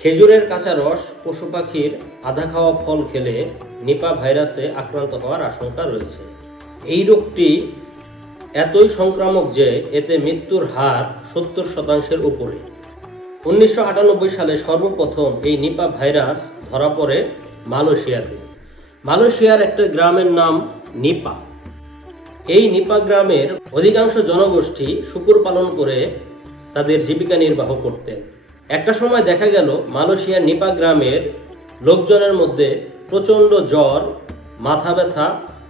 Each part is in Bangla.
খেজুরের কাঁচা রস, পশু পাখির আধা খাওয়া ফল খেলে নিপা ভাইরাসে আক্রান্ত হওয়ার আশঙ্কা রয়েছে। এই রোগটি এতই সংক্রামক যে এতে মৃত্যুর হার সত্তর শতাংশের উপরে। উনিশশো আটানব্বই সালে সর্বপ্রথম এই নিপা ভাইরাস ধরা পড়ে মালয়েশিয়াতে। মালয়েশিয়ার একটা গ্রামের নাম নিপা। এই নিপা গ্রামের অধিকাংশ জনগোষ্ঠী শুকুর পালন করে তাদের জীবিকা নির্বাহ করতেন। একটা সময় দেখা গেল মালয়েশিয়ার নিপা গ্রামের লোকজনের মধ্যে প্রচণ্ড জ্বর, মাথা ব্যথা,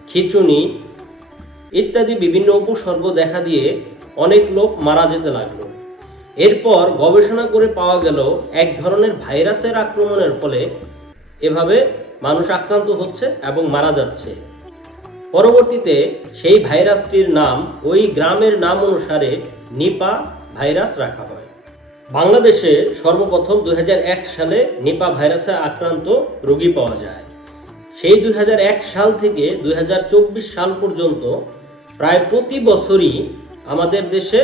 খিচুনি ইত্যাদি বিভিন্ন উপসর্গ দেখা দিয়ে অনেক লোক মারা যেতে লাগল। এরপর গবেষণা করে পাওয়া গেল এক ধরনের ভাইরাসের আক্রমণের ফলে এভাবে মানুষ আক্রান্ত হচ্ছে এবং মারা যাচ্ছে। পরবর্তীতে সেই ভাইরাসটির নাম ওই গ্রামের নাম অনুসারে নিপা ভাইরাস রাখা হয়। বাংলাদেশে সর্বপ্রথম দুই হাজার এক সালে নিপা ভাইরাসে আক্রান্ত রোগী পাওয়া যায়। সেই দুই হাজার এক সাল থেকে দুই হাজার চব্বিশ সাল পর্যন্ত প্রায় প্রতি বছরই আমাদের দেশে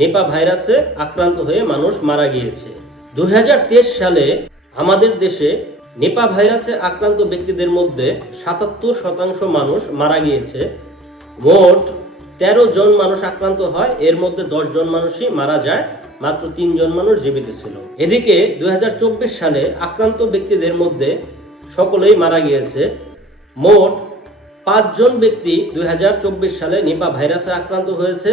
নিপা ভাইরাসে আক্রান্ত হয়ে মানুষ মারা গিয়েছে। দু হাজার তেইশ সালে আমাদের দেশে নিপা ভাইরাসে আক্রান্ত ব্যক্তিদের মধ্যে সাতাত্তর শতাংশ মানুষ মারা গিয়েছে। মোট তেরো জন মানুষ আক্রান্ত হয়, এর মধ্যে দশ জন মানুষই মারা যায়, মাত্র তিনজন মানুষ জীবিত ছিল। এদিকে দুই হাজার চব্বিশ সালে আক্রান্ত ব্যক্তিদের মধ্যে সকলেই মারা গিয়েছে। মোট পাঁচজন ব্যক্তি দুই হাজার চব্বিশ সালে নিপা ভাইরাসে আক্রান্ত হয়েছে,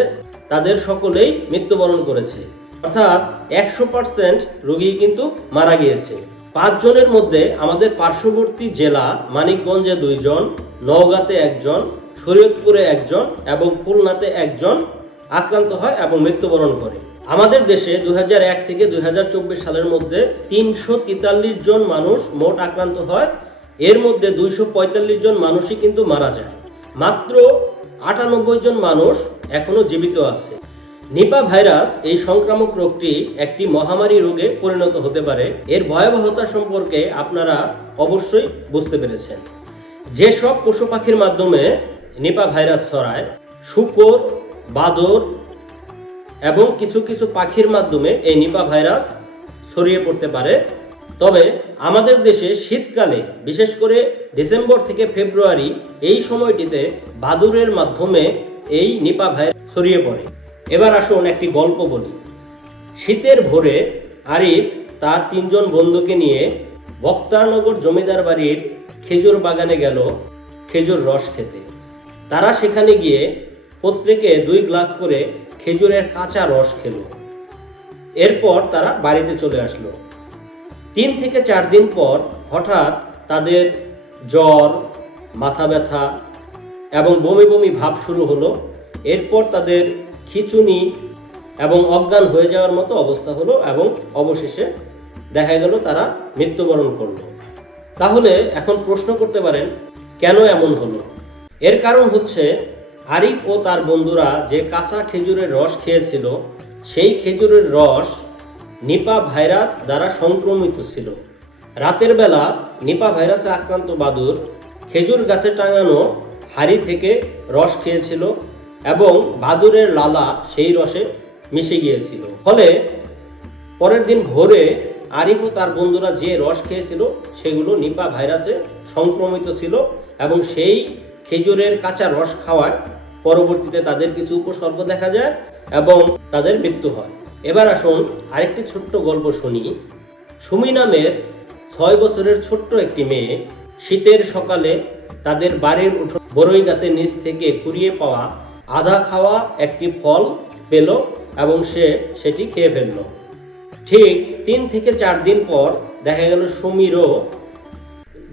তাদের সকলেই মৃত্যুবরণ করেছে। অর্থাৎ একশো পার্সেন্ট রোগী কিন্তু মারা গিয়েছে। পাঁচজনের মধ্যে আমাদের পার্শ্ববর্তী জেলা, মানিকগঞ্জে দুইজন, নওগাঁতে একজন শরীয়তপুরে একজন এবং খুলনাতে একজন আক্রান্ত হয় এবং মৃত্যুবরণ করে। আমাদের দেশে দুই হাজার এক থেকে দুই হাজার চব্বিশ সালের মধ্যে তিনশো তেতাল্লিশ জন মানুষ মোট আক্রান্ত হয়। এর মধ্যে দুইশো পঁয়তাল্লিশ জন মানুষই কিন্তু মারা যায়। মাত্র আটানব্বই জন মানুষ এখনও জীবিত আছে। নিপা ভাইরাস এই সংক্রামক রোগটি একটি মহামারী রোগে পরিণত হতে পারে। এর ভয়াবহতা সম্পর্কে আপনারা অবশ্যই বুঝতে পেরেছেন। যেসব পশু পাখির মাধ্যমে নিপা ভাইরাস ছড়ায়, শুকর, বাদর এবং কিছু কিছু পাখির মাধ্যমে এই নিপা ভাইরাস ছড়িয়ে পড়তে পারে। তবে আমাদের দেশে শীতকালে, বিশেষ করে ডিসেম্বর থেকে ফেব্রুয়ারি, এই সময়টিতে বাদুরের মাধ্যমে এই নিপা ভাইরাস ছড়িয়ে পড়ে। এবার আসুন একটি গল্প বলি। শীতের ভোরে আরিফ তার তিনজন বন্ধুকে নিয়ে বক্তারনগর জমিদার বাড়ির খেজুর বাগানে গেল খেজুর রস খেতে। তারা সেখানে গিয়ে প্রত্যেকে দুই গ্লাস করে খেজুরের কাঁচা রস খেল। এরপর তারা বাড়িতে চলে আসলো। তিন থেকে চার দিন পর হঠাৎ তাদের জ্বর, মাথা ব্যথা এবং বমি বমি ভাব শুরু হলো। এরপর তাদের খিচুনি এবং অজ্ঞান হয়ে যাওয়ার মতো অবস্থা হলো এবং অবশেষে দেখা গেল তারা মৃত্যুবরণ করল। তাহলে এখন প্রশ্ন করতে পারেন, কেন এমন হলো? এর কারণ হচ্ছে আরিফ ও তার বন্ধুরা যে কাঁচা খেজুরের রস খেয়েছিল, সেই খেজুরের রস নিপা ভাইরাস দ্বারা সংক্রমিত ছিল। রাতের বেলা নিপা ভাইরাসে আক্রান্ত বাদুর খেজুর গাছে টাঙানো হাড়ি থেকে রস খেয়েছিল এবং বাদুরের লালা সেই রসে মিশে গিয়েছিল। ফলে পরের দিন ভোরে আরিফ ও তার বন্ধুরা যে রস খেয়েছিল, সেগুলো নিপা ভাইরাসে সংক্রমিত ছিল এবং সেই খেজুরের কাঁচা রস খাওয়ায় পরবর্তীতে তাদের কিছু উপসর্গ দেখা যায় এবং তাদের মৃত্যু হয়। এবার আসুন আরেকটি ছোট্ট গল্প শুনি। সুমি নামের ছয় বছরের ছোট্ট একটি মেয়ে শীতের সকালে তাদের বাড়ির উঠো বড়ই গাছের নিচ থেকে কুড়িয়ে পাওয়া আধা খাওয়া একটি ফল পেল এবং সে সেটি খেয়ে ফেলল। ঠিক তিন থেকে চার দিন পর দেখা গেল সুমিরও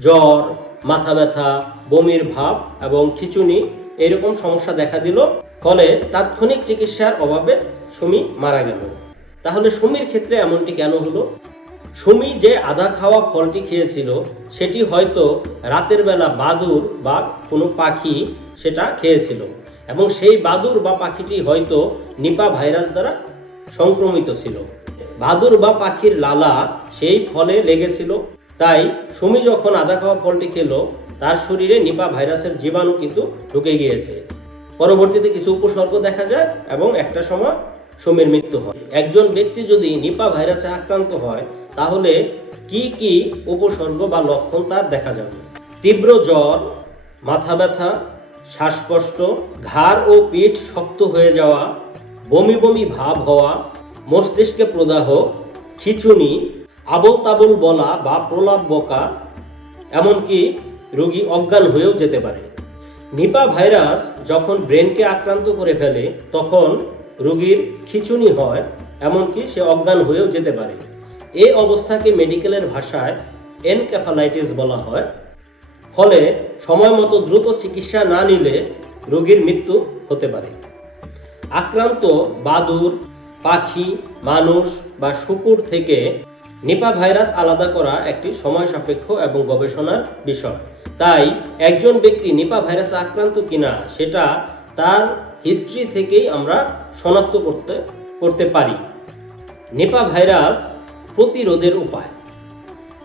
জ্বর মাথা ব্যথা, বমির ভাব এবং খিচুনি এরকম সমস্যা দেখা দিল। ফলে তাৎক্ষণিক চিকিৎসার অভাবে সুমি মারা গেল। তাহলে সুমির ক্ষেত্রে এমনটি কেন হলো? সুমি যে আধা খাওয়া ফলটি খেয়েছিল, সেটি হয়তো রাতের বেলা বাদুর বা কোনো পাখি সেটা খেয়েছিল এবং সেই বাদুর বা পাখিটি হয়তো নিপা ভাইরাস দ্বারা সংক্রমিত ছিল। বাদুর বা পাখির লালা সেই ফলে লেগেছিল। তাই সুমি যখন আধা খাওয়া ফলটি খেলো, তার শরীরে নিপা ভাইরাসের জীবাণু কিন্তু ঢুকে গিয়েছে। পরবর্তীতে কিছু উপসর্গ দেখা যায় এবং একটা সময় সুমির মৃত্যু হয়। একজন ব্যক্তি যদি নিপা ভাইরাসে আক্রান্ত হয়, তাহলে কি কি উপসর্গ বা লক্ষণ তার দেখা যাবে? তীব্র জ্বর, মাথা ব্যথা, শ্বাসকষ্ট, ঘাড় ও পিঠ শক্ত হয়ে যাওয়া, বমি বমি ভাব হওয়া, মস্তিষ্কে প্রদাহ, খিচুনি আবল তাবল বলা বা প্রলাপ বকা এমনকি রোগী অজ্ঞান হয়েও যেতে পারে। নিপা ভাইরাস যখন ব্রেনকে আক্রান্ত করে ফেলে, তখন রোগীর খিচুনি হয়, এমনকি সে অজ্ঞান হয়েও যেতে পারে। এই অবস্থাকে মেডিকেলের ভাষায় এনকেফালাইটিস বলা হয়। ফলে সময় মতো দ্রুত চিকিৎসা না নিলে রোগীর মৃত্যু হতে পারে। আক্রান্ত বাদুর পাখি, মানুষ বা শুকুর থেকে নিপা ভাইরাস আলাদা করা একটি সময় সাপেক্ষ এবং গবেষণার বিষয়। তাই একজন ব্যক্তি নিপা ভাইরাস আক্রান্ত কিনা সেটা তার হিস্ট্রি থেকেই আমরা শনাক্ত করতে করতে পারি। নিপা ভাইরাস প্রতিরোধের উপায়।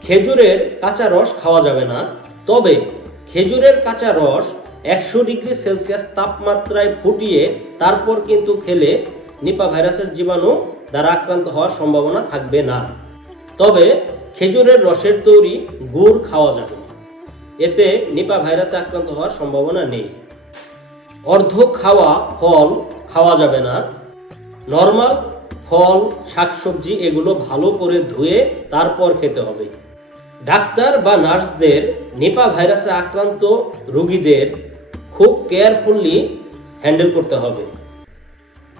খেজুরের কাঁচা রস খাওয়া যাবে না, তবে খেজুরের কাঁচা রস একশো ডিগ্রি সেলসিয়াস তাপমাত্রায় ফুটিয়ে তারপর কিন্তু খেলে নিপা ভাইরাসের জীবাণু দ্বারা আক্রান্ত হওয়ার সম্ভাবনা থাকবে না। তবে খেজুরের রসের তৈরি গুড় খাওয়া যাবে এতে নিপা ভাইরাসে আক্রান্ত হওয়ার সম্ভাবনা নেই। অর্ধ খাওয়া ফল খাওয়া যাবে না। নর্মাল ফল, শাকসবজি এগুলো ভালো করে ধুয়ে তারপর খেতে হবে। ডাক্তার বা নার্সদের নিপা ভাইরাসে আক্রান্ত রোগীদের খুব কেয়ারফুলি হ্যান্ডেল করতে হবে।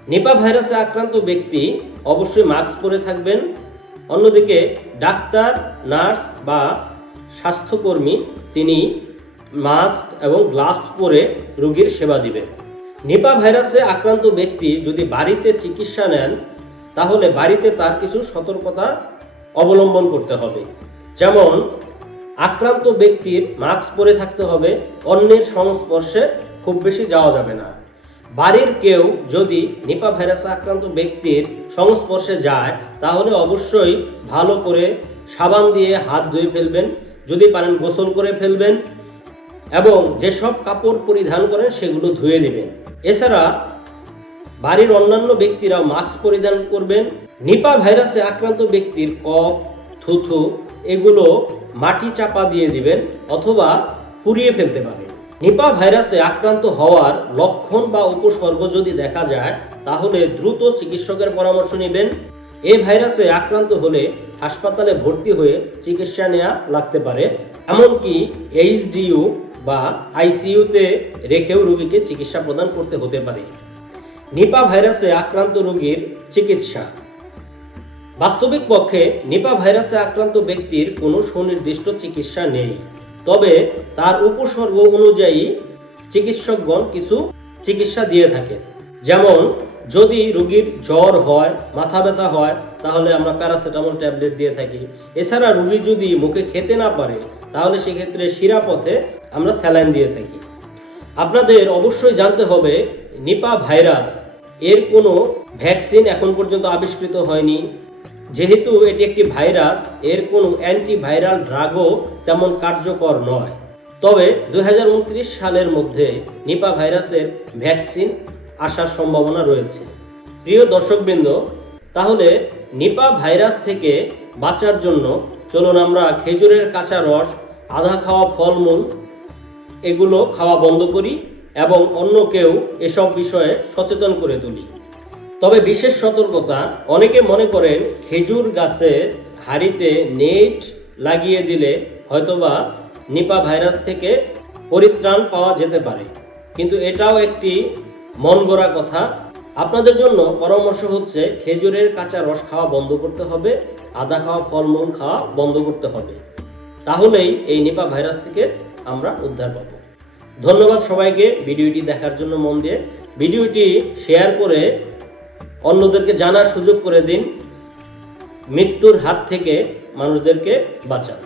নিপা ভাইরাসে আক্রান্ত ব্যক্তি অবশ্যই মাস্ক পরে থাকবেন অন্যদিকে ডাক্তার, নার্স বা স্বাস্থ্যকর্মী, তিনি মাস্ক এবং গ্লাভস পরে রোগীর সেবা দিবে। নিপা ভাইরাসে আক্রান্ত ব্যক্তি যদি বাড়িতে চিকিৎসা নেন, তাহলে বাড়িতে তার কিছু সতর্কতা অবলম্বন করতে হবে। যেমন, আক্রান্ত ব্যক্তির মাস্ক পরে থাকতে হবে, অন্যের সংস্পর্শে খুব বেশি যাওয়া যাবে না। বাড়ির কেউ যদি নিপা ভাইরাসে আক্রান্ত ব্যক্তির সংস্পর্শে যায়, তাহলে অবশ্যই ভালো করে সাবান দিয়ে হাত ধুয়ে ফেলবেন, যদি পারেন গোসল করে ফেলবেন, এবং যেসব কাপড় পরিধান করেন সেগুলো ধুয়ে দেবেন। এছাড়া বাড়ির অন্যান্য ব্যক্তিরা মাস্ক পরিধান করবেন। নিপা ভাইরাসে আক্রান্ত ব্যক্তির কফ, থুথু, এগুলো মাটি চাপা দিয়ে দিবেন অথবা পুড়িয়ে ফেলতে পারেন। নিপা ভাইরাসে আক্রান্ত হওয়ার লক্ষণ বা উপসর্গ যদি দেখা যায়, তাহলে দ্রুত চিকিৎসকের পরামর্শ নেবেন। এই ভাইরাসে আক্রান্ত হলে হাসপাতালে ভর্তি হয়ে চিকিৎসা নেওয়া লাগতে পারে। এমনকি এইচডিইউ বা আইসিইউতে রেখেও রোগীকে চিকিৎসা প্রদান করতে হতে পারে। নিপা ভাইরাসে আক্রান্ত রোগীর চিকিৎসা। বাস্তবিক পক্ষে নিপা ভাইরাসে আক্রান্ত ব্যক্তির কোনো সুনির্দিষ্ট চিকিৎসা নেই। তবে তার উপসর্গ অনুযায়ী চিকিৎসকগণ কিছু চিকিৎসা দিয়ে থাকে। যেমন, যদি রোগীর জ্বর হয়, মাথা ব্যথা হয়, তাহলে আমরা প্যারাসিটামল ট্যাবলেট দিয়ে থাকি। এছাড়া রোগী যদি মুখে খেতে না পারে, তাহলে সেক্ষেত্রে শিরাপথে আমরা স্যালাইন দিয়ে থাকি। আপনাদের অবশ্যই জানতে হবে, নিপা ভাইরাস এর কোনো ভ্যাকসিন এখন পর্যন্ত আবিষ্কৃত হয়নি। যেহেতু এটি একটি ভাইরাস, এর কোনো অ্যান্টিভাইরাল ড্রাগও তেমন কার্যকর নয়। তবে দু হাজার উনত্রিশ সালের মধ্যে নিপা ভাইরাসের ভ্যাকসিন আসার সম্ভাবনা রয়েছে। প্রিয় দর্শকবৃন্দ, তাহলে নিপা ভাইরাস থেকে বাঁচার জন্য চলুন আমরা খেজুরের কাঁচা রস, আধা খাওয়া ফলমূল, এগুলো খাওয়া বন্ধ করি এবং অন্য কেউ এসব বিষয়ে সচেতন করে তুলি। তবে বিশেষ সতর্কতা, অনেকে মনে করেন খেজুর গাছের হাড়িতে নেট লাগিয়ে দিলে হয়তোবা নিপা ভাইরাস থেকে পরিত্রাণ পাওয়া যেতে পারে। কিন্তু এটাও একটি মন গড়া কথা। আপনাদের জন্য পরামর্শ হচ্ছে খেজুরের কাঁচা রস খাওয়া বন্ধ করতে হবে, আদা খাওয়া, ফলমূল খাওয়া বন্ধ করতে হবে। তাহলেই এই নিপা ভাইরাস থেকে আমরা উদ্ধার পাব। ধন্যবাদ সবাইকে ভিডিওটি দেখার জন্য মন দিয়ে। ভিডিওটি শেয়ার করে অন্যদেরকে জানার সুযোগ করে দিন মৃত্যুর হাত থেকে মানুষদেরকে বাঁচান।